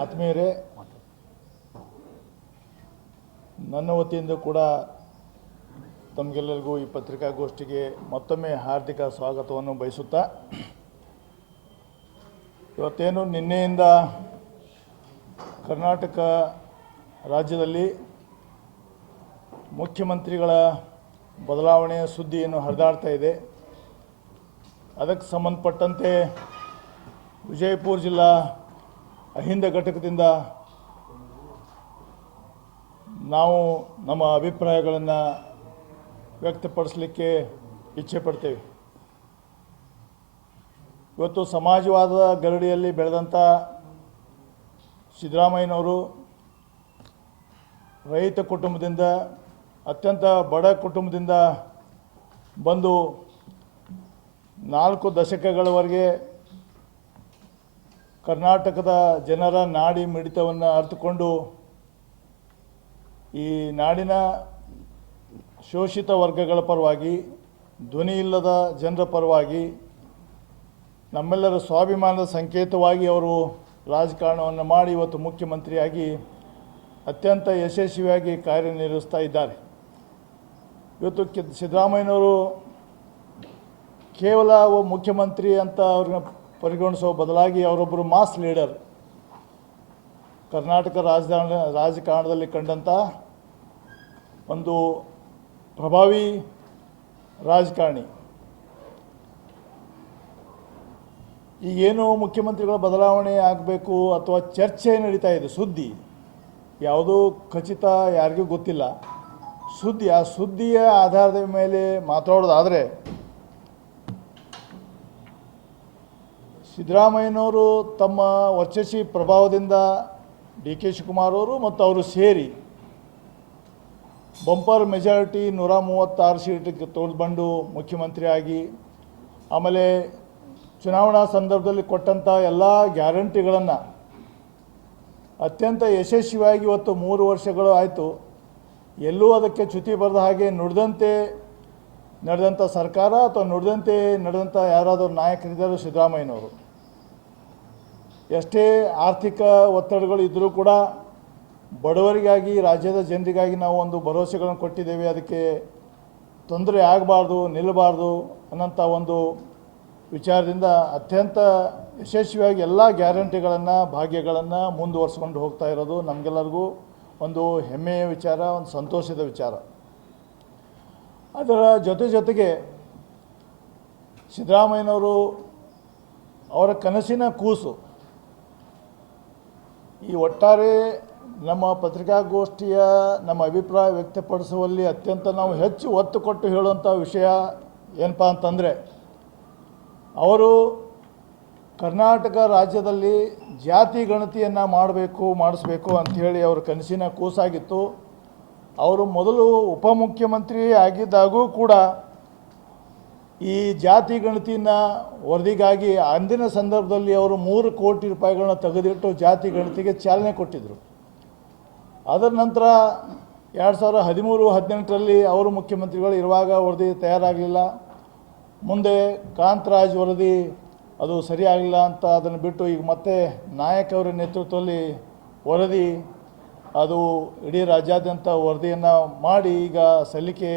ಆತ್ಮೀಯರೇ, ನನ್ನ ವತಿಯಿಂದ ಕೂಡ ತಮಗೆಲ್ಲರಿಗೂ ಈ ಪತ್ರಿಕಾಗೋಷ್ಠಿಗೆ ಮತ್ತೊಮ್ಮೆ ಹಾರ್ದಿಕ ಸ್ವಾಗತವನ್ನು ಬಯಸುತ್ತಾ, ಇವತ್ತೇನು ನಿನ್ನೆಯಿಂದ ಕರ್ನಾಟಕ ರಾಜ್ಯದಲ್ಲಿ ಮುಖ್ಯಮಂತ್ರಿಗಳ ಬದಲಾವಣೆಯ ಸುದ್ದಿಯನ್ನು ಹರಿದಾಡ್ತಾ ಇದೆ. ಅದಕ್ಕೆ ಸಂಬಂಧಪಟ್ಟಂತೆ ವಿಜಯಪುರ ಜಿಲ್ಲಾ ಅಹಿಂದ ಘಟಕದಿಂದ ನಾವು ನಮ್ಮ ಅಭಿಪ್ರಾಯಗಳನ್ನು ವ್ಯಕ್ತಪಡಿಸಲಿಕ್ಕೆ ಇಚ್ಛೆ ಪಡ್ತೇವೆ. ಇವತ್ತು ಸಮಾಜವಾದದ ಗರಡಿಯಲ್ಲಿ ಬೆಳೆದಂಥ ಸಿದ್ದರಾಮಯ್ಯನವರು ರೈತ ಕುಟುಂಬದಿಂದ, ಅತ್ಯಂತ ಬಡ ಕುಟುಂಬದಿಂದ ಬಂದು 4 ದಶಕಗಳವರೆಗೆ ಕರ್ನಾಟಕದ ಜನರ ನಾಡಿ ಮಿಡಿತವನ್ನು ಅರ್ಥಕೊಂಡು ಈ ನಾಡಿನ ಶೋಷಿತ ವರ್ಗಗಳ ಪರವಾಗಿ, ಧ್ವನಿ ಇಲ್ಲದ ಜನರ ಪರವಾಗಿ, ನಮ್ಮೆಲ್ಲರ ಸ್ವಾಭಿಮಾನದ ಸಂಕೇತವಾಗಿ ಅವರು ರಾಜಕಾರಣವನ್ನು ಮಾಡಿ ಇವತ್ತು ಮುಖ್ಯಮಂತ್ರಿಯಾಗಿ ಅತ್ಯಂತ ಯಶಸ್ವಿಯಾಗಿ ಕಾರ್ಯನಿರ್ವಹಿಸ್ತಾ ಇದ್ದಾರೆ. ಇವತ್ತು ಸಿದ್ದರಾಮಯ್ಯನವರು ಕೇವಲ ಮುಖ್ಯಮಂತ್ರಿ ಅಂತ ಅವ್ರನ್ನ ಪರಿಗಣಿಸೋ ಬದಲಾಗಿ ಅವರೊಬ್ಬರು ಮಾಸ್ ಲೀಡರ್, ಕರ್ನಾಟಕ ರಾಜಕಾರಣದಲ್ಲಿ ಕಂಡಂಥ ಒಂದು ಪ್ರಭಾವಿ ರಾಜಕಾರಣಿ. ಈಗೇನು ಮುಖ್ಯಮಂತ್ರಿಗಳ ಬದಲಾವಣೆ ಆಗಬೇಕು ಅಥವಾ ಚರ್ಚೆ ನಡೀತಾ ಇದೆ, ಸುದ್ದಿ ಯಾವುದೂ ಖಚಿತ ಯಾರಿಗೂ ಗೊತ್ತಿಲ್ಲ. ಆ ಸುದ್ದಿಯ ಆಧಾರದ ಮೇಲೆ ಮಾತಾಡೋದಾದರೆ, ಸಿದ್ದರಾಮಯ್ಯನವರು ತಮ್ಮ ವರ್ಚಸ್ವಿ ಪ್ರಭಾವದಿಂದ DK ಶಿವಕುಮಾರ್ ಅವರು ಮತ್ತು ಅವರು ಸೇರಿ ಬಂಪರ್ ಮೆಜಾರಿಟಿ 136 ಸೀಟಿಗೆ ತೋರ್ಬಂಡು ಮುಖ್ಯಮಂತ್ರಿಯಾಗಿ, ಆಮೇಲೆ ಚುನಾವಣಾ ಸಂದರ್ಭದಲ್ಲಿ ಕೊಟ್ಟಂಥ ಎಲ್ಲ ಗ್ಯಾರಂಟಿಗಳನ್ನು ಅತ್ಯಂತ ಯಶಸ್ವಿಯಾಗಿ ಇವತ್ತು 3 ವರ್ಷಗಳು ಆಯಿತು. ಎಲ್ಲೂ ಅದಕ್ಕೆ ಚ್ಯುತಿ ಬರೆದ ಹಾಗೆ ನುಡಿದಂತೆ ನಡೆದಂಥ ಸರ್ಕಾರ ಅಥವಾ ನುಡಿದಂತೆ ನಡೆದಂಥ ಯಾರಾದರೂ ನಾಯಕರಿದ್ದರೂ ಸಿದ್ದರಾಮಯ್ಯನವರು. ಎಷ್ಟೇ ಆರ್ಥಿಕ ಒತ್ತಡಗಳು ಇದ್ದರೂ ಕೂಡ ಬಡವರಿಗಾಗಿ, ರಾಜ್ಯದ ಜನರಿಗಾಗಿ ನಾವು ಒಂದು ಭರವಸೆಗಳನ್ನು ಕೊಟ್ಟಿದ್ದೇವೆ, ಅದಕ್ಕೆ ತೊಂದರೆ ಆಗಬಾರ್ದು, ನಿಲ್ಲಬಾರ್ದು ಅನ್ನೋಂಥ ಒಂದು ವಿಚಾರದಿಂದ ಅತ್ಯಂತ ಯಶಸ್ವಿಯಾಗಿ ಎಲ್ಲ ಗ್ಯಾರಂಟಿಗಳನ್ನು, ಭಾಗ್ಯಗಳನ್ನು ಮುಂದುವರಿಸ್ಕೊಂಡು ಹೋಗ್ತಾ ಇರೋದು ನಮಗೆಲ್ಲರಿಗೂ ಒಂದು ಹೆಮ್ಮೆಯ ವಿಚಾರ, ಒಂದು ಸಂತೋಷದ ವಿಚಾರ. ಅದರ ಜೊತೆಗೆ ಸಿದ್ದರಾಮಯ್ಯನವರು ಅವರ ಕನಸಿನ ಕೂಸು ಈ ಒಟ್ಟಾರೆ ನಮ್ಮ ಪತ್ರಿಕಾಗೋಷ್ಠಿಯ ನಮ್ಮ ಅಭಿಪ್ರಾಯ ವ್ಯಕ್ತಪಡಿಸುವಲ್ಲಿ ಅತ್ಯಂತ ನಾವು ಹೆಚ್ಚು ಒತ್ತು ಕೊಟ್ಟು ಹೇಳುವಂಥ ವಿಷಯ ಏನಪ್ಪ ಅಂತಂದರೆ, ಅವರು ಕರ್ನಾಟಕ ರಾಜ್ಯದಲ್ಲಿ ಜಾತಿ ಗಣತಿಯನ್ನು ಮಾಡಿಸ್ಬೇಕು ಅಂಥೇಳಿ ಅವರ ಕನಸಿನ ಕೂಸಾಗಿತ್ತು. ಅವರು ಮೊದಲು ಉಪಮುಖ್ಯಮಂತ್ರಿ ಆಗಿದ್ದಾಗೂ ಕೂಡ ಈ ಜಾತಿ ಗಣತಿನ ವರದಿಗಾಗಿ ಅಂದಿನ ಸಂದರ್ಭದಲ್ಲಿ ಅವರು 3 ಕೋಟಿ ರೂಪಾಯಿಗಳನ್ನ ತೆಗೆದಿಟ್ಟು ಜಾತಿ ಗಣತಿಗೆ ಚಾಲನೆ ಕೊಟ್ಟಿದ್ದರು. ಅದರ ನಂತರ 2013-18ರಲ್ಲಿ ಅವರು ಮುಖ್ಯಮಂತ್ರಿಗಳು ಇರುವಾಗ ವರದಿ ತಯಾರಾಗಲಿಲ್ಲ. ಮುಂದೆ ಕಾಂತರಾಜ್ ವರದಿ ಅದು ಸರಿಯಾಗಲಿಲ್ಲ ಅಂತ ಅದನ್ನು ಬಿಟ್ಟು ಈಗ ಮತ್ತೆ ನಾಯಕ್ ಅವರ ನೇತೃತ್ವದಲ್ಲಿ ವರದಿ ಅದು ಇಡೀ ರಾಜ್ಯಾದ್ಯಂತ ವರದಿಯನ್ನು ಮಾಡಿ ಈಗ ಸಲ್ಲಿಕೆ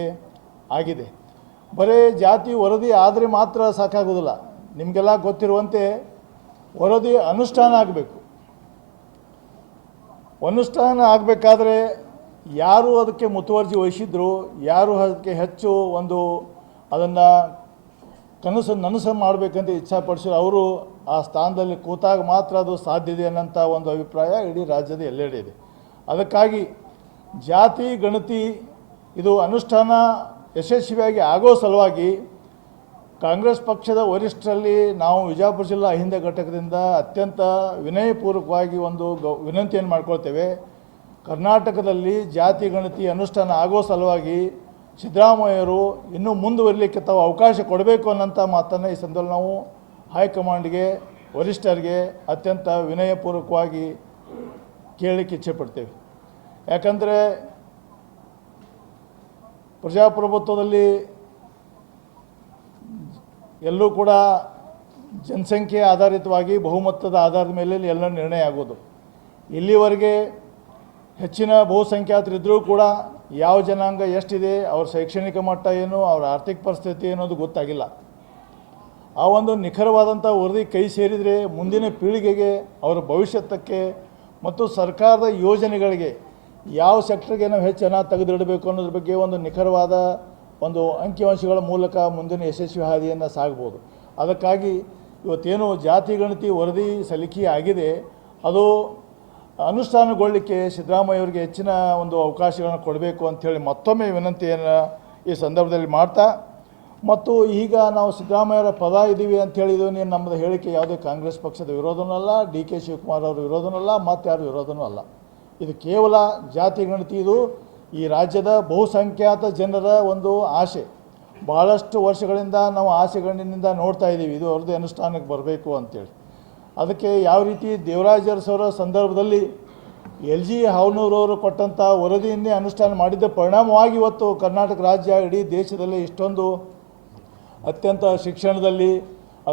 ಆಗಿದೆ. ಬರೀ ಜಾತಿ ವರದಿ ಆದರೆ ಮಾತ್ರ ಸಾಕಾಗೋದಿಲ್ಲ. ನಿಮಗೆಲ್ಲ ಗೊತ್ತಿರುವಂತೆ ವರದಿ ಅನುಷ್ಠಾನ ಆಗಬೇಕು. ಅನುಷ್ಠಾನ ಆಗಬೇಕಾದ್ರೆ ಯಾರು ಅದಕ್ಕೆ ಮುತುವರ್ಜಿ ವಹಿಸಿದ್ರು, ಯಾರು ಅದಕ್ಕೆ ಹೆಚ್ಚು ಒಂದು ಅದನ್ನು ನನಸು ಮಾಡಬೇಕಂತ ಇಚ್ಛಾಪಡಿಸಿದ್ರು, ಅವರು ಆ ಸ್ಥಾನದಲ್ಲಿ ಕೂತಾಗ ಮಾತ್ರ ಅದು ಸಾಧ್ಯ ಇದೆ ಅನ್ನೋಂಥ ಒಂದು ಅಭಿಪ್ರಾಯ ಇಡೀ ರಾಜ್ಯದ ಎಲ್ಲೆಡೆ ಇದೆ. ಅದಕ್ಕಾಗಿ ಜಾತಿ ಗಣತಿ ಇದು ಅನುಷ್ಠಾನ ಯಶಸ್ವಿಯಾಗಿ ಆಗೋ ಸಲುವಾಗಿ ಕಾಂಗ್ರೆಸ್ ಪಕ್ಷದ ವರಿಷ್ಠರಲ್ಲಿ ನಾವು ವಿಜಯಪುರ ಜಿಲ್ಲಾ ಅಹಿಂದ ಘಟಕದಿಂದ ಅತ್ಯಂತ ವಿನಯಪೂರ್ವಕವಾಗಿ ಒಂದು ವಿನಂತಿಯನ್ನು ಮಾಡ್ಕೊಳ್ತೇವೆ. ಕರ್ನಾಟಕದಲ್ಲಿ ಜಾತಿ ಗಣತಿ ಅನುಷ್ಠಾನ ಆಗೋ ಸಲುವಾಗಿ ಸಿದ್ದರಾಮಯ್ಯರು ಇನ್ನೂ ಮುಂದುವರಿಲಿಕ್ಕೆ ತಾವು ಅವಕಾಶ ಕೊಡಬೇಕು ಅನ್ನೋಂಥ ಮಾತನ್ನು ಈ ಸಂದರ್ಭದಲ್ಲಿ ನಾವು ಹೈಕಮಾಂಡ್ಗೆ, ವರಿಷ್ಠರಿಗೆ ಅತ್ಯಂತ ವಿನಯಪೂರ್ವಕವಾಗಿ ಕೇಳಲಿಕ್ಕೆ ಇಚ್ಛೆಪಡ್ತೇವೆ. ಯಾಕಂದರೆ ಪ್ರಜಾಪ್ರಭುತ್ವದಲ್ಲಿ ಎಲ್ಲೂ ಕೂಡ ಜನಸಂಖ್ಯೆ ಆಧಾರಿತವಾಗಿ ಬಹುಮತದ ಆಧಾರದ ಮೇಲೆ ಎಲ್ಲ ನಿರ್ಣಯ ಆಗೋದು. ಇಲ್ಲಿವರೆಗೆ ಹೆಚ್ಚಿನ ಬಹುಸಂಖ್ಯಾತರಿದ್ದರೂ ಕೂಡ ಯಾವ ಜನಾಂಗ ಎಷ್ಟಿದೆ, ಅವ್ರ ಶೈಕ್ಷಣಿಕ ಮಟ್ಟ ಏನು, ಅವ್ರ ಆರ್ಥಿಕ ಪರಿಸ್ಥಿತಿ ಅನ್ನೋದು ಗೊತ್ತಾಗಿಲ್ಲ. ಆ ಒಂದು ನಿಖರವಾದಂಥ ವರದಿ ಕೈ ಸೇರಿದರೆ ಮುಂದಿನ ಪೀಳಿಗೆಗೆ, ಅವರ ಭವಿಷ್ಯತ್ತಕ್ಕೆ ಮತ್ತು ಸರ್ಕಾರದ ಯೋಜನೆಗಳಿಗೆ ಯಾವ ಸೆಕ್ಟರ್ಗೆ ನಾವು ಹೆಚ್ಚು ಹಣ ತೆಗೆದಿಡಬೇಕು ಅನ್ನೋದ್ರ ಬಗ್ಗೆ ಒಂದು ನಿಖರವಾದ ಒಂದು ಅಂಕಿಅಂಶಗಳ ಮೂಲಕ ಮುಂದಿನ ಯಶಸ್ವಿ ಹಾದಿಯನ್ನು ಸಾಗ್ಬೋದು. ಅದಕ್ಕಾಗಿ ಇವತ್ತೇನು ಜಾತಿ ಗಣತಿ ವರದಿ ಸಲ್ಲಿಕೆ ಆಗಿದೆ, ಅದು ಅನುಷ್ಠಾನಗೊಳ್ಳಲಿಕ್ಕೆ ಸಿದ್ದರಾಮಯ್ಯವರಿಗೆ ಹೆಚ್ಚಿನ ಒಂದು ಅವಕಾಶಗಳನ್ನು ಕೊಡಬೇಕು ಅಂಥೇಳಿ ಮತ್ತೊಮ್ಮೆ ವಿನಂತಿಯನ್ನು ಈ ಸಂದರ್ಭದಲ್ಲಿ ಮಾಡ್ತಾ, ಮತ್ತು ಈಗ ನಾವು ಸಿದ್ದರಾಮಯ್ಯರ ಪದ ಇದ್ದೀವಿ ಅಂಥೇಳಿದ್ದು ನಮ್ಮದು ಹೇಳಿಕೆ ಯಾವುದೇ ಕಾಂಗ್ರೆಸ್ ಪಕ್ಷದ ವಿರೋಧನೂ ಅಲ್ಲ, ಡಿ ಕೆ ಶಿವಕುಮಾರ್ ಅವರ ವಿರೋಧನೂ ಅಲ್ಲ, ಮತ್ತು ಯಾರ ವಿರೋಧನೂ ಅಲ್ಲ. ಇದು ಕೇವಲ ಜಾತಿ ಗಣತಿ, ಇದು ಈ ರಾಜ್ಯದ ಬಹುಸಂಖ್ಯಾತ ಜನರ ಒಂದು ಆಸೆ. ಭಾಳಷ್ಟು ವರ್ಷಗಳಿಂದ ನಾವು ಆಸೆಗಳಿಂದ ನೋಡ್ತಾ ಇದ್ದೀವಿ, ಇದು ಅವ್ರದ್ದು ಅನುಷ್ಠಾನಕ್ಕೆ ಬರಬೇಕು ಅಂತೇಳಿ. ಅದಕ್ಕೆ ಯಾವ ರೀತಿ ದೇವರಾಜ ಅರಸವರ ಸಂದರ್ಭದಲ್ಲಿ LG ಹಾವನೂರವರು ಕೊಟ್ಟಂಥ ವರದಿಯನ್ನೇ ಅನುಷ್ಠಾನ ಮಾಡಿದ್ದ ಪರಿಣಾಮವಾಗಿ ಇವತ್ತು ಕರ್ನಾಟಕ ರಾಜ್ಯ ಇಡೀ ದೇಶದಲ್ಲಿ ಇಷ್ಟೊಂದು ಅತ್ಯಂತ ಶಿಕ್ಷಣದಲ್ಲಿ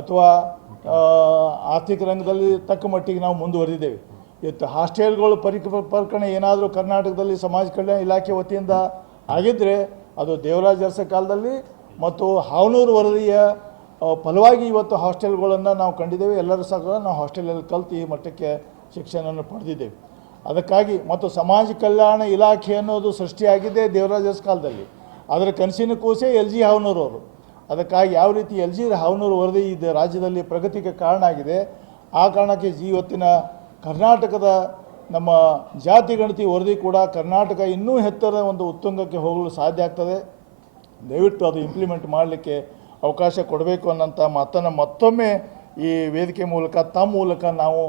ಅಥವಾ ಆರ್ಥಿಕ ರಂಗದಲ್ಲಿ ತಕ್ಕ ಮಟ್ಟಿಗೆ ನಾವು ಮುಂದುವರೆದಿದ್ದೇವೆ. ಇವತ್ತು ಹಾಸ್ಟೆಲ್ಗಳು ಪರಿಕಲ್ಪನೆ ಏನಾದರೂ ಕರ್ನಾಟಕದಲ್ಲಿ ಸಮಾಜ ಕಲ್ಯಾಣ ಇಲಾಖೆ ವತಿಯಿಂದ ಆಗಿದ್ದರೆ ಅದು ದೇವರಾಜ ಅರಸ ಕಾಲದಲ್ಲಿ ಮತ್ತು ಹಾವನೂರು ವರದಿಯ ಫಲವಾಗಿ ಇವತ್ತು ಹಾಸ್ಟೆಲ್ಗಳನ್ನು ನಾವು ಕಂಡಿದ್ದೇವೆ. ಎಲ್ಲರೂ ಸಹ ನಾವು ಹಾಸ್ಟೆಲಲ್ಲಿ ಕಲಿತು ಈ ಮಟ್ಟಕ್ಕೆ ಶಿಕ್ಷಣವನ್ನು ಪಡೆದಿದ್ದೇವೆ. ಅದಕ್ಕಾಗಿ ಮತ್ತು ಸಮಾಜ ಕಲ್ಯಾಣ ಇಲಾಖೆ ಅನ್ನೋದು ಸೃಷ್ಟಿಯಾಗಿದೆ ದೇವರಾಜ ಅರಸ ಕಾಲದಲ್ಲಿ. ಅದರ ಕನಸಿನ ಕೂಸೇ LG ಹಾವನೂರವರು. ಅದಕ್ಕಾಗಿ ಯಾವ ರೀತಿ LG ಹಾವನೂರು ವರದಿ ಇದು ರಾಜ್ಯದಲ್ಲಿ ಪ್ರಗತಿಗೆ ಕಾರಣ ಆಗಿದೆ, ಆ ಕಾರಣಕ್ಕೆ ಇವತ್ತಿನ ಕರ್ನಾಟಕದ ನಮ್ಮ ಜಾತಿ ಗಣತಿ ವರದಿ ಕೂಡ ಕರ್ನಾಟಕ ಇನ್ನೂ ಎತ್ತರ ಒಂದು ಉತ್ತುಂಗಕ್ಕೆ ಹೋಗಲು ಸಾಧ್ಯ ಆಗ್ತದೆ. ದಯವಿಟ್ಟು ಅದು ಇಂಪ್ಲಿಮೆಂಟ್ ಮಾಡಲಿಕ್ಕೆ ಅವಕಾಶ ಕೊಡಬೇಕು ಅನ್ನೋಂಥ ಮಾತನ್ನು ಮತ್ತೊಮ್ಮೆ ಈ ವೇದಿಕೆ ಮೂಲಕ ತಮ್ಮ ಮೂಲಕ ನಾವು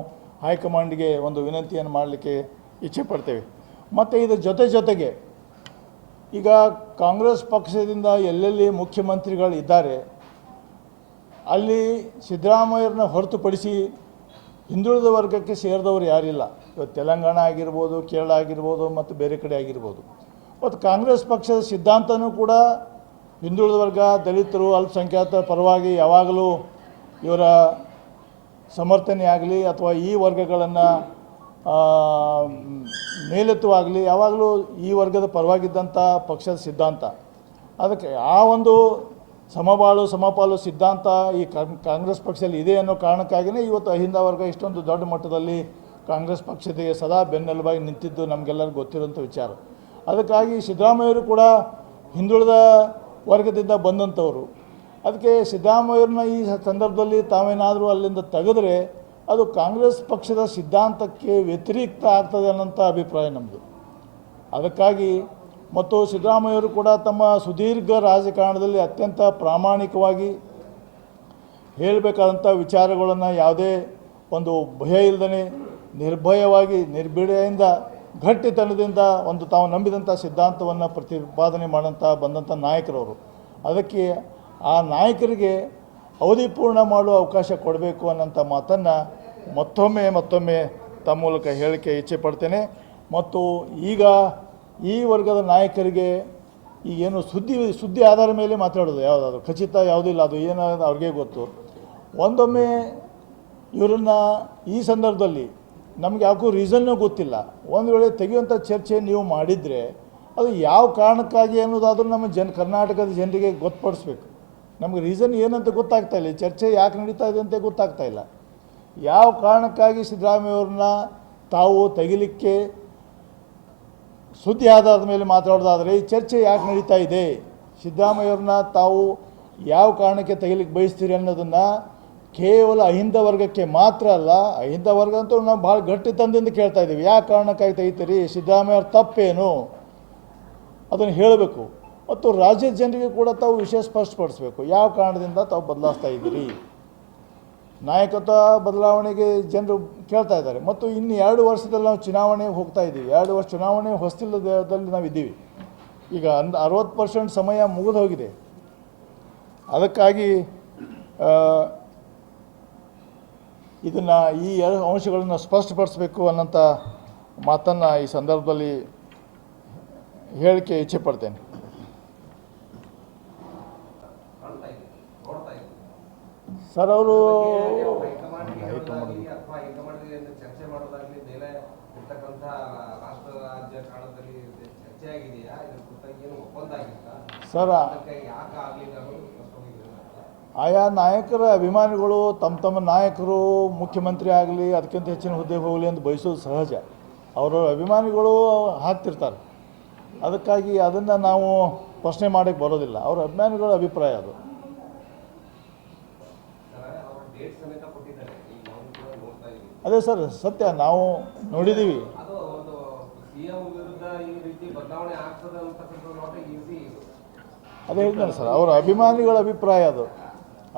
ಹೈಕಮಾಂಡ್ಗೆ ಒಂದು ವಿನಂತಿಯನ್ನು ಮಾಡಲಿಕ್ಕೆ ಇಚ್ಛೆ ಪಡ್ತೇವೆ. ಮತ್ತು ಇದರ ಜೊತೆಗೆ ಈಗ ಕಾಂಗ್ರೆಸ್ ಪಕ್ಷದಿಂದ ಎಲ್ಲೆಲ್ಲಿ ಮುಖ್ಯಮಂತ್ರಿಗಳು ಇದ್ದಾರೆ ಅಲ್ಲಿ ಸಿದ್ದರಾಮಯ್ಯರನ್ನ ಹೊರತುಪಡಿಸಿ ಹಿಂದುಳಿದ ವರ್ಗಕ್ಕೆ ಸೇರಿದವರು ಯಾರಿಲ್ಲ. ಇವತ್ತು ತೆಲಂಗಾಣ ಆಗಿರ್ಬೋದು, ಕೇರಳ ಆಗಿರ್ಬೋದು, ಮತ್ತು ಬೇರೆ ಕಡೆ ಆಗಿರ್ಬೋದು. ಮತ್ತು ಕಾಂಗ್ರೆಸ್ ಪಕ್ಷದ ಸಿದ್ಧಾಂತನೂ ಕೂಡ ಹಿಂದುಳಿದ ವರ್ಗ, ದಲಿತರು, ಅಲ್ಪಸಂಖ್ಯಾತರ ಪರವಾಗಿ ಯಾವಾಗಲೂ ಇವರ ಸಮರ್ಥನೆ ಆಗಲಿ ಅಥವಾ ಈ ವರ್ಗಗಳನ್ನು ಮೇಲೆತ್ತುವಾಗಲಿ ಯಾವಾಗಲೂ ಈ ವರ್ಗದ ಪರವಾಗಿದ್ದಂಥ ಪಕ್ಷದ ಸಿದ್ಧಾಂತ. ಅದಕ್ಕೆ ಆ ಒಂದು ಸಮಬಾಳು ಸಮಪಾಲು ಸಿದ್ಧಾಂತ ಈ ಕಾಂಗ್ರೆಸ್ ಪಕ್ಷದಲ್ಲಿ ಇದೆ ಅನ್ನೋ ಕಾರಣಕ್ಕಾಗಿಯೇ ಇವತ್ತು ಅಹಿಂದ ವರ್ಗ ಇಷ್ಟೊಂದು ದೊಡ್ಡ ಮಟ್ಟದಲ್ಲಿ ಕಾಂಗ್ರೆಸ್ ಪಕ್ಷದಿಗೆ ಸದಾ ಬೆನ್ನೆಲುಬಾಗಿ ನಿಂತಿದ್ದು ನಮಗೆಲ್ಲರಿಗೂ ಗೊತ್ತಿರೋಂಥ ವಿಚಾರ. ಅದಕ್ಕಾಗಿ ಸಿದ್ದರಾಮಯ್ಯರು ಕೂಡ ಹಿಂದುಳಿದ ವರ್ಗದಿಂದ ಬಂದಂಥವರು. ಅದಕ್ಕೆ ಸಿದ್ದರಾಮಯ್ಯರನ್ನ ಈ ಸಂದರ್ಭದಲ್ಲಿ ತಾವೇನಾದರೂ ಅಲ್ಲಿಂದ ತೆಗೆದರೆ ಅದು ಕಾಂಗ್ರೆಸ್ ಪಕ್ಷದ ಸಿದ್ಧಾಂತಕ್ಕೆ ವ್ಯತಿರಿಕ್ತ ಆಗ್ತದೆ ಅನ್ನೋಂಥ ಅಭಿಪ್ರಾಯ ನಮ್ಮದು. ಅದಕ್ಕಾಗಿ ಮತ್ತು ಸಿದ್ದರಾಮಯ್ಯವರು ಕೂಡ ತಮ್ಮ ಸುದೀರ್ಘ ರಾಜಕಾರಣದಲ್ಲಿ ಅತ್ಯಂತ ಪ್ರಾಮಾಣಿಕವಾಗಿ ಹೇಳಬೇಕಾದಂಥ ವಿಚಾರಗಳನ್ನು ಯಾವುದೇ ಒಂದು ಭಯ ಇಲ್ಲದೇ ನಿರ್ಭಯವಾಗಿ ನಿರ್ಭೀಡೆಯಿಂದ ಗಟ್ಟಿತನದಿಂದ ಒಂದು ತಾವು ನಂಬಿದಂಥ ಸಿದ್ಧಾಂತವನ್ನು ಪ್ರತಿಪಾದನೆ ಬಂದಂಥ ನಾಯಕರವರು. ಅದಕ್ಕೆ ಆ ನಾಯಕರಿಗೆ ಅವಧಿಪೂರ್ಣ ಮಾಡುವ ಅವಕಾಶ ಕೊಡಬೇಕು ಅನ್ನೋಂಥ ಮಾತನ್ನು ಮತ್ತೊಮ್ಮೆ ತಮ್ಮ ಮೂಲಕ ಹೇಳಿಕೆ ಇಚ್ಛೆ ಪಡ್ತೇನೆ. ಮತ್ತು ಈಗ ಈ ವರ್ಗದ ನಾಯಕರಿಗೆ ಈಗೇನು ಸುದ್ದಿ ಆಧಾರ ಮೇಲೆ ಮಾತಾಡೋದು ಯಾವುದಾದ್ರು ಖಚಿತ ಯಾವುದೂ ಇಲ್ಲ, ಅದು ಏನಾದ್ರು ಅವ್ರಿಗೆ ಗೊತ್ತು. ಒಂದೊಮ್ಮೆ ಇವರನ್ನು ಈ ಸಂದರ್ಭದಲ್ಲಿ ನಮಗೆ ಯಾಕೂ ರೀಸನ್ನೂ ಗೊತ್ತಿಲ್ಲ. ಒಂದು ವೇಳೆ ತೆಗೆಯುವಂಥ ಚರ್ಚೆ ನೀವು ಮಾಡಿದರೆ ಅದು ಯಾವ ಕಾರಣಕ್ಕಾಗಿ ಅನ್ನೋದಾದರೂ ನಮ್ಮ ಕರ್ನಾಟಕದ ಜನರಿಗೆ ಗೊತ್ತುಪಡಿಸ್ಬೇಕು. ನಮಗೆ ರೀಸನ್ ಏನಂತ ಗೊತ್ತಾಗ್ತಾ ಇಲ್ಲ, ಈ ಚರ್ಚೆ ಯಾಕೆ ನಡೀತಾ ಇದೆ ಅಂತ ಗೊತ್ತಾಗ್ತಾ ಇಲ್ಲ. ಯಾವ ಕಾರಣಕ್ಕಾಗಿ ಸಿದ್ದರಾಮಯ್ಯವ್ರನ್ನ ತಾವು ತೆಗಿಲಿಕ್ಕೆ ಸುದ್ದಿ ಆಧಾರದ ಮೇಲೆ ಮಾತಾಡೋದಾದರೆ ಈ ಚರ್ಚೆ ಯಾಕೆ ನಡೀತಾ ಇದೆ, ಸಿದ್ದರಾಮಯ್ಯವ್ರನ್ನ ತಾವು ಯಾವ ಕಾರಣಕ್ಕೆ ತೆಗಿಲಿಕ್ಕೆ ಬಯಸ್ತೀರಿ ಅನ್ನೋದನ್ನು ಕೇವಲ ಅಹಿಂದ ವರ್ಗಕ್ಕೆ ಮಾತ್ರ ಅಲ್ಲ, ಅಹಿಂದ ವರ್ಗ ಅಂತೂ ನಾವು ಭಾಳ ಗಟ್ಟಿ ತಂದಿಂದ ಕೇಳ್ತಾ ಇದ್ದೀವಿ. ಯಾವ ಕಾರಣಕ್ಕಾಗಿ ತೆಗಿತೀರಿ, ಸಿದ್ದರಾಮಯ್ಯವ್ರ ತಪ್ಪೇನು ಅದನ್ನು ಹೇಳಬೇಕು. ಮತ್ತು ರಾಜ್ಯದ ಜನರಿಗೆ ಕೂಡ ತಾವು ವಿಷಯ ಸ್ಪಷ್ಟಪಡಿಸಬೇಕು, ಯಾವ ಕಾರಣದಿಂದ ತಾವು ಬದಲಾಯಿಸ್ತಾ ಇದ್ದೀರಿ. ನಾಯಕತ್ವ ಬದಲಾವಣೆಗೆ ಜನರು ಕೇಳ್ತಾ ಇದ್ದಾರೆ. ಮತ್ತು ಇನ್ನು 2 ವರ್ಷದಲ್ಲಿ ನಾವು ಚುನಾವಣೆಗೆ ಹೋಗ್ತಾ ಇದ್ದೀವಿ. 2 ವರ್ಷ ಚುನಾವಣೆ ಹೊಸ್ತಿಲದಲ್ಲಿ ನಾವು ಇದ್ದೀವಿ. ಈಗ 60% ಸಮಯ ಮುಗಿದು ಹೋಗಿದೆ. ಅದಕ್ಕಾಗಿ ಇದನ್ನು ಈ 2 ಅಂಶಗಳನ್ನು ಸ್ಪಷ್ಟಪಡಿಸಬೇಕು ಅನ್ನೋಂಥ ಮಾತನ್ನು ಈ ಸಂದರ್ಭದಲ್ಲಿ ಹೇಳಿಕೆ ಇಚ್ಛೆ ಪಡ್ತೇನೆ. ಸರ್ ಅವರು ಇದು ಚರ್ಚೆ ಮಾಡೋದಾಗ್ಲಿ ಮೇಲೆ ಇರ್ತಕ್ಕಂಥ ರಾಷ್ಟ್ರ ರಾಜ್ಯ ಕಾಲದಲ್ಲಿ ಚರ್ಚೆ ಆಗಿದೆಯಾ, ಇದ್ರ ಕುರಿತಾಗಿ ಏನು ಒಪ್ಪಂದ ಆಗಿತ್ತಾ ಸರ್? ಅದಕ್ಕೆ ಯಾಕೆ ಆಗಲಿಲ್ಲ ಅನ್ನೋದು ಸ್ಪಷ್ಟವಾಗಿದೆ. ಆಯಾ ನಾಯಕರ ಅಭಿಮಾನಿಗಳು ತಮ್ಮ ನಾಯಕರು ಮುಖ್ಯಮಂತ್ರಿ ಆಗಲಿ ಅದಕ್ಕಿಂತ ಹೆಚ್ಚಿನ ಹುದ್ದೆಗೆ ಹೋಗಲಿ ಅಂತ ಬಯಸೋದು ಸಹಜ. ಅವರ ಅಭಿಮಾನಿಗಳು ಹಾಕ್ತಿರ್ತಾರೆ, ಅದಕ್ಕಾಗಿ ಅದನ್ನು ನಾವು ಪ್ರಶ್ನೆ ಮಾಡೋಕ್ಕೆ ಬರೋದಿಲ್ಲ. ಅವರ ಅಭಿಮಾನಿಗಳ ಅಭಿಪ್ರಾಯ ಅದು. ಅದೇ ಸರ್, ಸತ್ಯ, ನಾವು ನೋಡಿದ್ದೀವಿ. ಅದೇ ಹೇಳಿದ್ನಲ್ಲ ಸರ್, ಅವರ ಅಭಿಮಾನಿಗಳ ಅಭಿಪ್ರಾಯ ಅದು.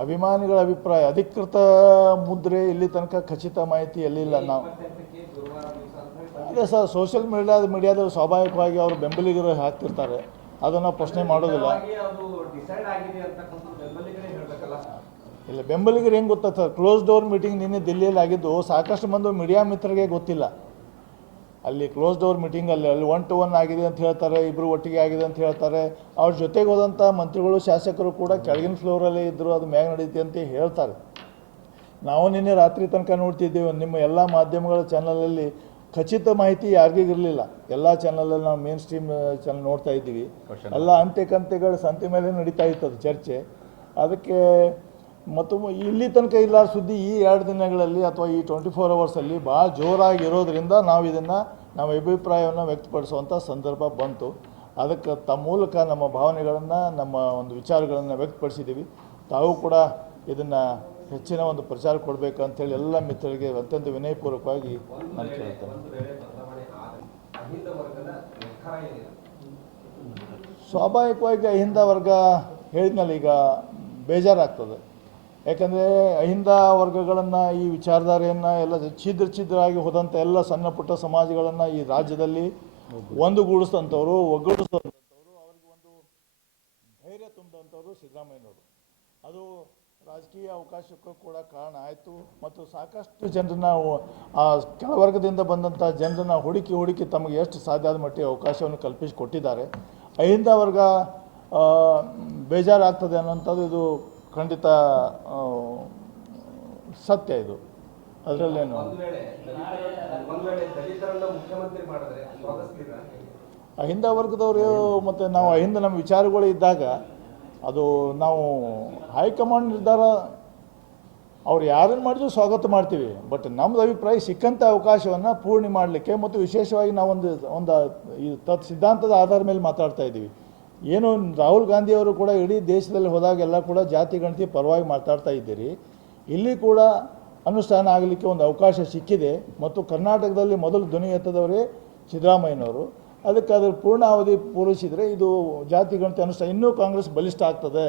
ಅಭಿಮಾನಿಗಳ ಅಭಿಪ್ರಾಯ, ಅಧಿಕೃತ ಮುದ್ರೆ ಇಲ್ಲಿ ತನಕ ಖಚಿತ ಮಾಹಿತಿ ಎಲ್ಲಿಲ್ಲ. ನಾವು ಅದೇ ಸರ್, ಸೋಷಿಯಲ್ ಮೀಡಿಯಾದಲ್ಲಿ ಸ್ವಾಭಾವಿಕವಾಗಿ ಅವರು ಬೆಂಬಲಿಗರು ಹಾಕ್ತಿರ್ತಾರೆ, ಅದನ್ನು ಪ್ರಶ್ನೆ ಮಾಡೋದಿಲ್ಲ. ಇಲ್ಲ, ಬೆಂಬಲಿಗರು ಹೆಂಗೆ ಗೊತ್ತಾ ಸರ್, ಕ್ಲೋಸ್ ಡೋರ್ ಮೀಟಿಂಗ್ ನಿನ್ನೆ ದಿಲ್ಲಿಯಲ್ಲಿ ಆಗಿದ್ದು ಸಾಕಷ್ಟು ಮಂದಿ ಮೀಡಿಯಾ ಮಿತ್ರರಿಗೆ ಗೊತ್ತಿಲ್ಲ. ಅಲ್ಲಿ ಕ್ಲೋಸ್ ಡೋರ್ ಮೀಟಿಂಗಲ್ಲಿ ಅಲ್ಲಿ 1 to 1 ಆಗಿದೆ ಅಂತ ಹೇಳ್ತಾರೆ, ಇಬ್ಬರು ಒಟ್ಟಿಗೆ ಆಗಿದೆ ಅಂತ ಹೇಳ್ತಾರೆ. ಅವ್ರ ಜೊತೆಗೆ ಹೋದಂಥ ಮಂತ್ರಿಗಳು ಶಾಸಕರು ಕೂಡ ಕೆಳಗಿನ ಫ್ಲೋರಲ್ಲೇ ಇದ್ದರು, ಅದು ಮ್ಯಾಗ ನಡೀತಿ ಅಂತ ಹೇಳ್ತಾರೆ. ನಾವು ನಿನ್ನೆ ರಾತ್ರಿ ತನಕ ನೋಡ್ತಿದ್ದೇವೆ, ನಿಮ್ಮ ಎಲ್ಲ ಮಾಧ್ಯಮಗಳ ಚಾನಲಲ್ಲಿ ಖಚಿತ ಮಾಹಿತಿ ಯಾರಿಗಿರಲಿಲ್ಲ. ಎಲ್ಲ ಚಾನಲಲ್ಲಿ ನಾವು ಮೇನ್ ಸ್ಟ್ರೀಮ್ ಚಾನಲ್ ನೋಡ್ತಾ ಇದ್ದೀವಿ. ಎಲ್ಲ ಅಂತ್ಯಕಂತ್ಯಗಳ ಸಂತೆ ಮೇಲೆ ನಡೀತಾ ಇತ್ತು ಚರ್ಚೆ. ಅದಕ್ಕೆ ಮತ್ತು ಇಲ್ಲಿ ತನಕ ಇಲ್ಲ ಸುದ್ದಿ ಈ 2 ದಿನಗಳಲ್ಲಿ ಅಥವಾ ಈ 24 ಅವರ್ಸಲ್ಲಿ ಭಾಳ ಜೋರಾಗಿರೋದ್ರಿಂದ ನಾವು ಇದನ್ನು ನಮ್ಮ ಅಭಿಪ್ರಾಯವನ್ನು ವ್ಯಕ್ತಪಡಿಸುವಂಥ ಸಂದರ್ಭ ಬಂತು. ಅದಕ್ಕೆ ತಮ್ಮ ಮೂಲಕ ನಮ್ಮ ಭಾವನೆಗಳನ್ನು, ನಮ್ಮ ಒಂದು ವಿಚಾರಗಳನ್ನು ವ್ಯಕ್ತಪಡಿಸಿದ್ದೀವಿ. ತಾವು ಕೂಡ ಇದನ್ನು ಹೆಚ್ಚಿನ ಒಂದು ಪ್ರಚಾರ ಕೊಡಬೇಕು ಅಂಥೇಳಿ ಎಲ್ಲ ಮಿತ್ರರಿಗೆ ಅತ್ಯಂತ ವಿನಯಪೂರ್ವಕವಾಗಿ ನಾನು ಕೇಳ್ತೇನೆ. ಸ್ವಾಭಾವಿಕವಾಗಿ ಅಹಿಂದ ವರ್ಗ ಹೇಳಿದ್ನಲ್ಲ, ಈಗ ಬೇಜಾರಾಗ್ತದೆ. ಯಾಕಂದರೆ ಅಹಿಂದ ವರ್ಗಗಳನ್ನು, ಈ ವಿಚಾರಧಾರೆಯನ್ನು ಎಲ್ಲ ಛಿದ್ರಾಗಿ ಹೋದಂಥ ಎಲ್ಲ ಸಣ್ಣ ಪುಟ್ಟ ಸಮಾಜಗಳನ್ನು ಈ ರಾಜ್ಯದಲ್ಲಿ ಒಂದುಗೂಡಿಸಿದಂಥವ್ರು, ಒಗ್ಗೂಡಿಸಿದಂಥವ್ರು, ಅವರಿಗೆ ಒಂದು ಧೈರ್ಯ ತುಂಬಿದಂಥವ್ರು ಸಿದ್ದರಾಮಯ್ಯನವರು. ಅದು ರಾಜಕೀಯ ಅವಕಾಶಕ್ಕೂ ಕೂಡ ಕಾರಣ ಆಯಿತು. ಮತ್ತು ಸಾಕಷ್ಟು ಜನರನ್ನ, ಆ ಕೆಳವರ್ಗದಿಂದ ಬಂದಂಥ ಜನರನ್ನ ಹುಡುಕಿ ತಮಗೆ ಎಷ್ಟು ಸಾಧ್ಯ ಆದ ಮಟ್ಟಿಗೆ ಅವಕಾಶವನ್ನು ಕಲ್ಪಿಸಿಕೊಟ್ಟಿದ್ದಾರೆ. ಅಹಿಂದ ವರ್ಗ ಬೇಜಾರಾಗ್ತದೆ ಅನ್ನೋಂಥದ್ದು ಇದು ಖಂಡಿತ ಸತ್ಯ. ಇದು ಅದರಲ್ಲೇನು ಅಹಿಂದ ವರ್ಗದವರು ಮತ್ತು ನಾವು ಅಹಿಂದ ನಮ್ಮ ವಿಚಾರಗಳು ಇದ್ದಾಗ ಅದು ನಾವು ಹೈಕಮಾಂಡ್ ನಿರ್ಧಾರ ಅವ್ರು ಯಾರನ್ನು ಮಾಡಿದ್ರು ಸ್ವಾಗತ ಮಾಡ್ತೀವಿ. ಬಟ್ ನಮ್ಮದು ಅಭಿಪ್ರಾಯ ಸಿಕ್ಕಂಥ ಅವಕಾಶವನ್ನು ಪೂರ್ಣಿ ಮಾಡಲಿಕ್ಕೆ ಮತ್ತು ವಿಶೇಷವಾಗಿ ನಾವೊಂದು ಈ ಸಿದ್ಧಾಂತದ ಆಧಾರದ ಮೇಲೆ ಮಾತಾಡ್ತಾ ಇದ್ದೀವಿ. ಏನು ರಾಹುಲ್ ಗಾಂಧಿಯವರು ಕೂಡ ಇಡೀ ದೇಶದಲ್ಲಿ ಹೋದಾಗೆಲ್ಲ ಕೂಡ ಜಾತಿ ಗಣತಿ ಪರವಾಗಿ ಮಾತಾಡ್ತಾ ಇದ್ದೀರಿ. ಇಲ್ಲಿ ಕೂಡ ಅನುಷ್ಠಾನ ಆಗಲಿಕ್ಕೆ ಒಂದು ಅವಕಾಶ ಸಿಕ್ಕಿದೆ ಮತ್ತು ಕರ್ನಾಟಕದಲ್ಲಿ ಮೊದಲು ಧ್ವನಿ ಎತ್ತದವರೇ ಸಿದ್ದರಾಮಯ್ಯನವರು. ಅದಕ್ಕೆ ಅದರ ಪೂರ್ಣಾವಧಿ ಪೂರೈಸಿದರೆ ಇದು ಜಾತಿ ಗಣತಿ ಅನುಷ್ಠಾನ ಇನ್ನೂ ಕಾಂಗ್ರೆಸ್ ಬಲಿಷ್ಠ ಆಗ್ತದೆ.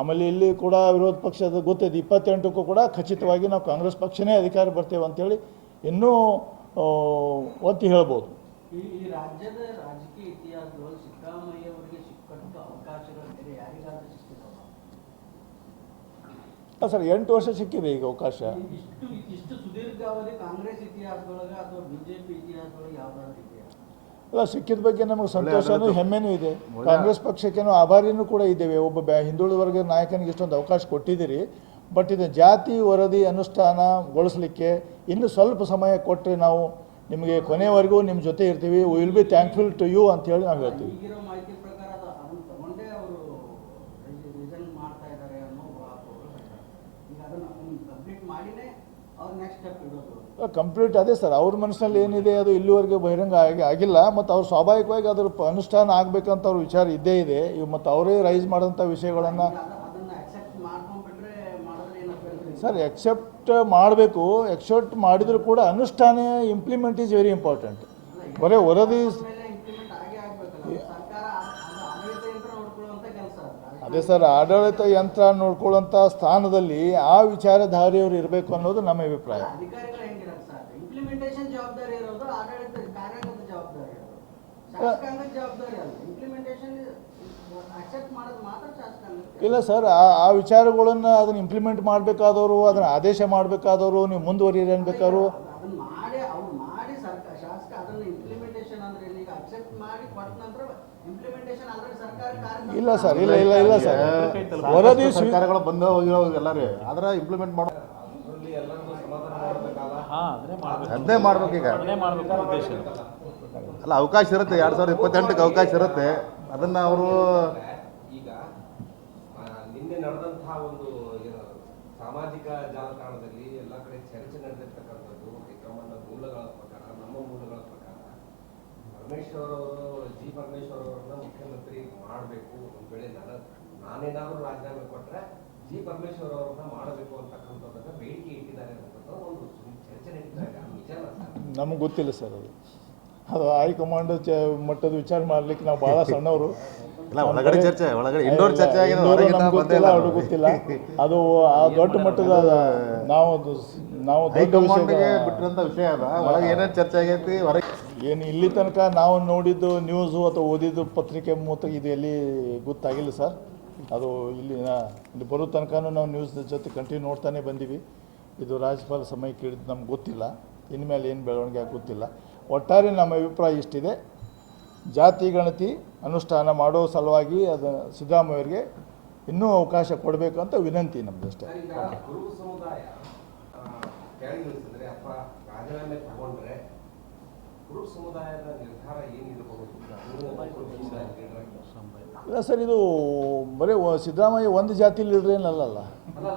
ಆಮೇಲೆ ಇಲ್ಲಿ ಕೂಡ ವಿರೋಧ ಪಕ್ಷದ ಗೊತ್ತಿದೆ 28ಕ್ಕೂ ಕೂಡ ಖಚಿತವಾಗಿ ನಾವು ಕಾಂಗ್ರೆಸ್ ಪಕ್ಷನೇ ಅಧಿಕಾರ ಬರ್ತೇವೆ ಅಂತೇಳಿ ಇನ್ನೂ ಒತ್ತಿ ಹೇಳ್ಬೋದು. ಈ ರಾಜ್ಯದ ರಾಜಕೀಯ ಇತಿಹಾಸದಲ್ಲಿ ಸಿದ್ದರಾಮಯ್ಯ ಅವರಿಗೆ ಸಿಕ್ಕಂತ ಅವಕಾಶಗಳು ಬೇರೆ ಯಾರಿಗಾದ್ರೂ ಸಿಕ್ಕಿದಾವ? ಸರ್ 8 ವರ್ಷ ಸಿಕ್ಕಿದೆ ಈಗ ಅವಕಾಶ. ಇಷ್ಟು ಸುದೀರ್ಘಾವಧಿ ಕಾಂಗ್ರೆಸ್ ಇತಿಹಾಸದೊಳಗೆ ಅಥವಾ ಬಿಜೆಪಿ ಇತಿಹಾಸದೊಳಗೆ ಯಾವ್ದಾದ್ರು ಇದೆಯಾ? ಅಲ್ಲ, ಸಿಕ್ಕಿದ ಬಗ್ಗೆ ನಮಗೆ ಸಂತೋಷನೂ ಹೆಮ್ಮೆನೂ ಇದೆ. ಕಾಂಗ್ರೆಸ್ ಪಕ್ಷಕ್ಕೇನೋ ಆಭಾರಿನೂ ಕೂಡ ಇದ್ದೇವೆ. ಒಬ್ಬ ಹಿಂದುಳಿದ ವರ್ಗದ ನಾಯಕನಿಗೆ ಇಷ್ಟೊಂದು ಅವಕಾಶ ಕೊಟ್ಟಿದ್ದೀರಿ. ಬಟ್ ಇದು ಜಾತಿ ವರದಿ ಅನುಷ್ಠಾನಗೊಳಿಸಲಿಕ್ಕೆ ಇನ್ನು ಸ್ವಲ್ಪ ಸಮಯ ಕೊಟ್ಟರೆ ನಾವು ನಿಮಗೆ ಕೊನೆಯವರೆಗೂ ನಿಮ್ಮ ಜೊತೆ ಇರ್ತೀವಿ. Will be thankful to you ಅಂತೇಳಿ ನಾವು ಹೇಳ್ತೀವಿ. ಈಗಿರೋ ಮಾಹಿತಿ ಪ್ರಕಾರ ಅದನ್ನು ತಗೊಂಡೇ ಅವರು ರಿಸೈನ್ ಮಾಡ್ತಾ ಇದ್ದಾರೆ ಅನ್ನೋ ಈಗ ಅದನ್ನು ಕಂಪ್ಲೀಟ್ ಮಾಡಿನೇ ಅವ್ರು ನೆಕ್ಸ್ಟ್ ಸ್ಟೆಪ್ ಇಡೋದು. ಕಂಪ್ಲೀಟ್ ಅದೇ ಸರ್, ಅವ್ರ ಮನಸ್ಸಿನಲ್ಲಿ ಏನಿದೆ ಅದು ಇಲ್ಲಿವರೆಗೆ ಬಹಿರಂಗ ಆಗಿಲ್ಲ. ಮತ್ತು ಅವ್ರು ಸ್ವಾಭಾವಿಕವಾಗಿ ಅದ್ರ ಅನುಷ್ಠಾನ ಆಗಬೇಕಂತ ಅವ್ರ ವಿಚಾರ ಇದ್ದೇ ಇದೆ. ಮತ್ತು ಅವರೇ ರೈಸ್ ಮಾಡೋಂಥ ವಿಷಯಗಳನ್ನು ಸರ್ ಎಕ್ಸೆಪ್ಟ್ ಮಾಡಬೇಕು. ಎಕ್ಸೆಪ್ಟ್ ಮಾಡಿದರೂ ಕೂಡ ಅನುಷ್ಠಾನ ಇಂಪ್ಲಿಮೆಂಟ್ ಈಸ್ ವೆರಿ ಇಂಪಾರ್ಟೆಂಟ್. ಬರೀ ವರದಿ ಅದೇ ಸರ್, ಆಡಳಿತ ಯಂತ್ರ ನೋಡ್ಕೊಳ್ಳುವಂಥ ಸ್ಥಾನದಲ್ಲಿ ಆ ವಿಚಾರಧಾರಿಯವರು ಇರಬೇಕು ಅನ್ನೋದು ನಮ್ಮ ಅಭಿಪ್ರಾಯ. ಇಲ್ಲ ಸರ್, ಆ ವಿಚಾರಗಳನ್ನು ಅದನ್ನು ಇಂಪ್ಲಿಮೆಂಟ್ ಮಾಡಬೇಕಾದವರು, ಅದನ್ನು ಆದೇಶ ಮಾಡಬೇಕಾದವರು, ನೀವು ಮುಂದುವರಿಯಿರಿ ಅನ್ಬೇಕಾದ್ರು ಇಲ್ಲ ಸರ್. ಇಲ್ಲ ಸರ್, ವರದಿ ಸರ್ಕಾರಗಳು ಬಂದು ಹೋಗಿರೋ ಎಲ್ಲರೂ ಆದ್ರೆ ಇಂಪ್ಲಿಮೆಂಟ್ ಮಾಡೋ ಅದನ್ನೇ ಮಾಡ್ಬೇಕು ಈಗ. ಉದ್ದೇಶ ಅಲ್ಲ, ಅವಕಾಶ ಇರುತ್ತೆ, 2028ಕ್ಕೆ ಅವಕಾಶ ಇರುತ್ತೆ. ಅದನ್ನು ಅವರು ಈಗ ನಿನ್ನೆ ನಡೆದಂತಹ ಒಂದು ಏನು ಸಾಮಾಜಿಕ ಜಾಲತಾಣದಲ್ಲಿ ಎಲ್ಲ ಕಡೆ ಚರ್ಚೆ ನಡೆದಿರ್ತಕ್ಕಂಥದ್ದು ಹೈಕಮಾಂಡ್ ಮೂಲಗಳ ಪ್ರಕಾರ, ನಮ್ಮ ಮೂಲಗಳ ಪ್ರಕಾರ ಪರಮೇಶ್ವರ್ ಅವರು ಪರಮೇಶ್ವರ್ ಅವರನ್ನ ಮುಖ್ಯಮಂತ್ರಿ ಮಾಡಬೇಕು. ಒಂದು ವೇಳೆ ನಾನೇನಾದರೂ ರಾಜೀನಾಮೆ ಕೊಟ್ಟರೆ ಪರಮೇಶ್ವರ್ ಅವರನ್ನ ಮಾಡಬೇಕು ಅಂತಕ್ಕಂಥದ್ದನ್ನ ಬೇಡಿಕೆ ಇಟ್ಟಿದ್ದಾರೆ ಅನ್ನೋದು ಒಂದು ಚರ್ಚೆ ನಡೀತಾ ಇದೆ. ನಿಜಾನ ಸರ್? ನಮಗೆ ಗೊತ್ತಿಲ್ಲ ಸರ್ ಅದು ಹೈಕಮಾಂಡ್ ಮಟ್ಟದ ವಿಚಾರ ಮಾಡ್ಲಿಕ್ಕೆ ನಾವು ಭಾಳ ಸಣ್ಣವರು. ಇಲ್ಲ, ಒಳಗಡೆ ಚರ್ಚೆ, ಒಳಗಡೆ ಇಂಡೋರ್ ಚರ್ಚೆ ಆಗಿದೆ, ಇಂಡೋರ್ ಹೊರಗಿಂದ ನಮ್ಗೆ ಗೊತ್ತಿಲ್ಲ, ಅವ್ರಿಗೆ ಗೊತ್ತಿಲ್ಲ. ಅದು ಆ ದೊಡ್ಡ ಮಟ್ಟದ ನಾವು ದೊಡ್ಡ ಹೈಕಮಾಂಡ್ಗೆ ವಿಷಯ ಬಿಟ್ಟಿರೋಂಥ ವಿಷಯ ಅದ. ಒಳಗೆ ಏನೇನು ಚರ್ಚೆ ಆಗೈತಿ, ಹೊರಗೆ ಏನು ಇಲ್ಲಿ ತನಕ ನಾವು ನೋಡಿದ್ದು ನ್ಯೂಸು ಅಥವಾ ಓದಿದ್ದು ಪತ್ರಿಕೆ ಮೂಲಕ ಇದು ಎಲ್ಲಿ ಗೊತ್ತಾಗಿಲ್ಲ ಸರ್. ಅದು ಇಲ್ಲಿ ಬರೋ ತನಕನೂ ನಾವು ನ್ಯೂಸ್ ಜೊತೆ ಕಂಟಿನ್ಯೂ ನೋಡ್ತಾನೆ ಬಂದೀವಿ. ಇದು ರಾಜ್ಯಪಾಲ ಸಮಯಕ್ಕೆ ಹಿಡಿದು ನಮ್ಗೆ ಗೊತ್ತಿಲ್ಲ, ಇನ್ಮೇಲೆ ಏನು ಬೆಳವಣಿಗೆ ಆಗಿ ಗೊತ್ತಿಲ್ಲ. ಒಟ್ಟಾರೆ ನಮ್ಮ ಅಭಿಪ್ರಾಯ ಇಷ್ಟಿದೆ, ಜಾತಿ ಗಣತಿ ಅನುಷ್ಠಾನ ಮಾಡೋ ಸಲುವಾಗಿ ಅದು ಸಿದ್ದರಾಮಯ್ಯವರಿಗೆ ಇನ್ನೂ ಅವಕಾಶ ಕೊಡಬೇಕು ಅಂತ ವಿನಂತಿ ನಮ್ಮದು ಅಷ್ಟೇ. ಈಗ ಕುರುಬ ಸಮುದಾಯ ಕೆಳಗಿಳಿಸಿದ್ರೆ ಅಥವಾ ರಾಜೀನಾಮೆ ತಗೊಂಡ್ರೆ ಕುರುಬ ಸಮುದಾಯದ ನಿರ್ಧಾರ ಏನಿರಬಹುದು? ಇಲ್ಲ ಸರ್, ಇದು ಬರೀ ಸಿದ್ದರಾಮಯ್ಯ ಒಂದು ಜಾತಿ ಲೀಡ್ರ್ ಏನಲ್ಲ. ಅಲ್ಲ,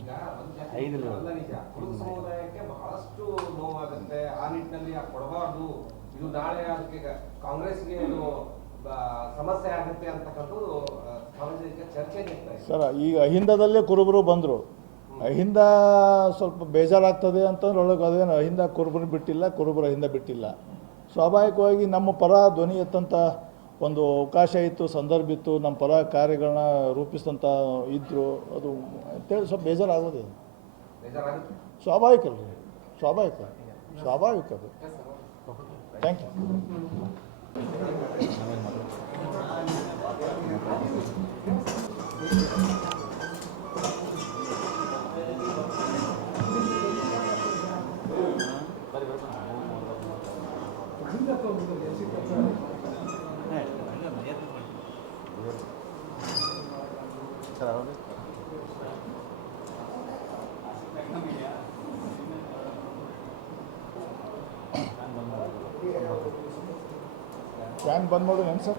ಈಗ ಒಂದು ಜಾತಿ ಅಲ್ಲ, ನಿಜ. ಕುರುಬ ಸಮುದಾಯಕ್ಕೆ ಬಹಳಷ್ಟು ನೋವಾಗುತ್ತೆ. ಆ ನಿಟ್ಟಿನಲ್ಲಿ ಕೊಡಬಾರ್ದು, ಇದು ನಾಳೆ ಅದಕ್ಕೆ ಕಾಂಗ್ರೆಸ್ಗೆ ಇದು ಸಮಸ್ಯೆ ಆಗುತ್ತೆ ಅಂತಕ್ಕಂಥದ್ದು ಸಾರ್ವಜನಿಕ ಚರ್ಚೆ ನಡೀತಾ ಇದೆ ಸರ್. ಈಗ ಅಹಿಂದದಲ್ಲೇ ಕುರುಬರು ಬಂದರು. ಅಹಿಂದ ಸ್ವಲ್ಪ ಬೇಜಾರಾಗ್ತದೆ ಅಂತಂದ್ರೆ ಒಳಗೆ ಅದೇನು ಅಹಿಂದ ಕುರುಬರು ಬಿಟ್ಟಿಲ್ಲ, ಕುರುಬರು ಅಹಿಂದ ಬಿಟ್ಟಿಲ್ಲ. ಸ್ವಾಭಾವಿಕವಾಗಿ ನಮ್ಮ ಪರ ಧ್ವನಿ ಎತ್ತಂಥ ಒಂದು ಅವಕಾಶ ಇತ್ತು, ಸಂದರ್ಭ ಇತ್ತು, ನಮ್ಮ ಪರ ಕಾರ್ಯಗಳನ್ನ ರೂಪಿಸಿದಂಥ ಇದ್ದರು. ಅದು ಅಂತೇಳಿ ಸ್ವಲ್ಪ ಬೇಜಾರಾಗೋದು ಬೇಜಾರಾಗುತ್ತೆ. ಸ್ವಾಭಾವಿಕ ಅಲ್ರಿ, ಸ್ವಾಭಾವಿಕ ಅದು. Thank you. ಸರ್, ಅವರು ಫ್ಯಾನ್ ಬಂದ್ ಮಾಡೋದು ಏನು ಸರ್?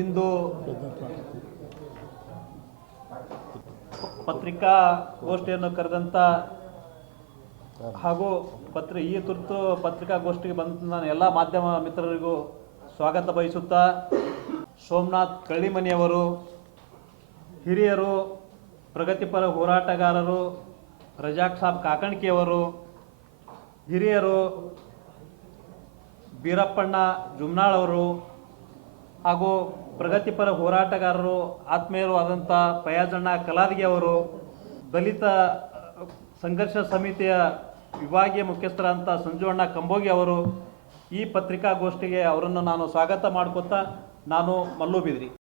ಇಂದು ಪತ್ರಿಕಾಗೋಷ್ಠಿಯನ್ನು ಕರೆದಂಥ ಹಾಗೂ ಈ ತುರ್ತು ಪತ್ರಿಕಾಗೋಷ್ಠಿಗೆ ಬಂದ ನಾನು ಎಲ್ಲ ಮಾಧ್ಯಮ ಮಿತ್ರರಿಗೂ ಸ್ವಾಗತ ಬಯಸುತ್ತಾ, ಸೋಮನಾಥ್ ಕಳ್ಳಿಮನಿಯವರು, ಹಿರಿಯರು, ಪ್ರಗತಿಪರ ಹೋರಾಟಗಾರರು, ರಜಾಕ್ ಸಾಬ್ ಕಾಕಣಿಕೆಯವರು, ಹಿರಿಯರು, ಬೀರಪ್ಪಣ್ಣ ಜುಮ್ನಾಳ್ ಅವರು ಹಾಗೂ ಪ್ರಗತಿಪರ ಹೋರಾಟಗಾರರು, ಆತ್ಮೀಯರು ಆದಂಥ ಫಯಾಜಣ್ಣ ಕಲಾದಗಿ ಅವರು, ದಲಿತ ಸಂಘರ್ಷ ಸಮಿತಿಯ ವಿಭಾಗೀಯ ಮುಖ್ಯಸ್ಥರಾದಂಥ ಸಂಜುವಣ್ಣ ಕಂಬೋಗಿ ಅವರು, ಈ ಪತ್ರಿಕಾಗೋಷ್ಠಿಗೆ ಅವರನ್ನು ನಾನು ಸ್ವಾಗತ ಮಾಡ್ಕೊತಾ ನಾನು ಮಲ್ಲು ಬಿದ್ರಿ.